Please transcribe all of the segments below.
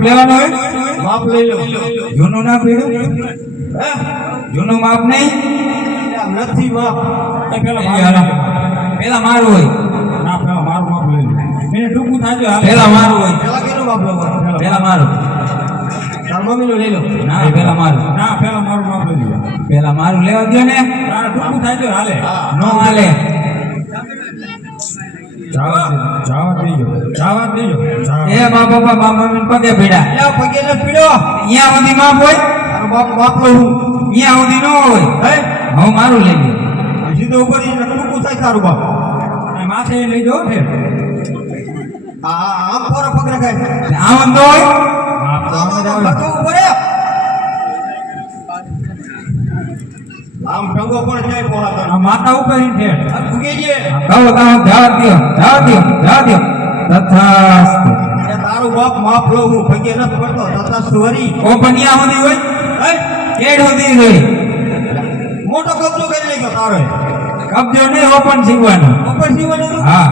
માપ લેવાનો હોય માપ લઈ લો જૂનું ના પીડું હે જૂનું માપ નહીં આમ નથી માપ પેલા મારું હોય ના પેલા મારું માપ લઈ લે એને ટૂંકું થાજો હાલે પેલા મારું હોય પેલા કેનું માપ લેવાનું પેલા મારું તાર મમ્મીનું લઈ લો ના પેલા મારું ના પેલા મારું માપ લઈ લે પેલા મારું લેવા દો ને તારા ટૂંકું થાજો હાલે નો હાલે જવા દેજો એ બાપા મમ્મી પગે પીડા યા પગે ને પીડો અહીંયા સુધી માપ હોય તારો બાપ માપ લઉં હું અહીંયા સુધી નો હોય હે હું મારું લઈ લે સીધો ઉપર ઈ ટૂંકું થાય તારું બાપ માથે લઈ જાઓ ને આમ પર પગ રખાય આમ તો હોય બતાવવું પડે આમ ટંગો પણ જાય પોહાતો આ માથા ઉપર છે આ ફૂગે છે કહો જવા દો તથાસ્તુ એટલે તારું બાપ માપ લઉં હું પગે નથી પડતો તથા સ્વરી ઓપન અહીંયા સુધી હોય હે કેડ સુધી હોય મોટો કબજો કરી લેજો તારો કબજો નહીં ઓપન શીખવાનું ઉપર સીવાનું હતું હા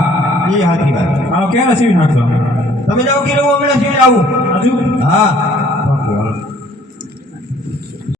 એ સાચી વાત મારો ક્યારે સીવી નાખશો તમે જાઓ કે હું હમણાં સીવી આવું હજુ હા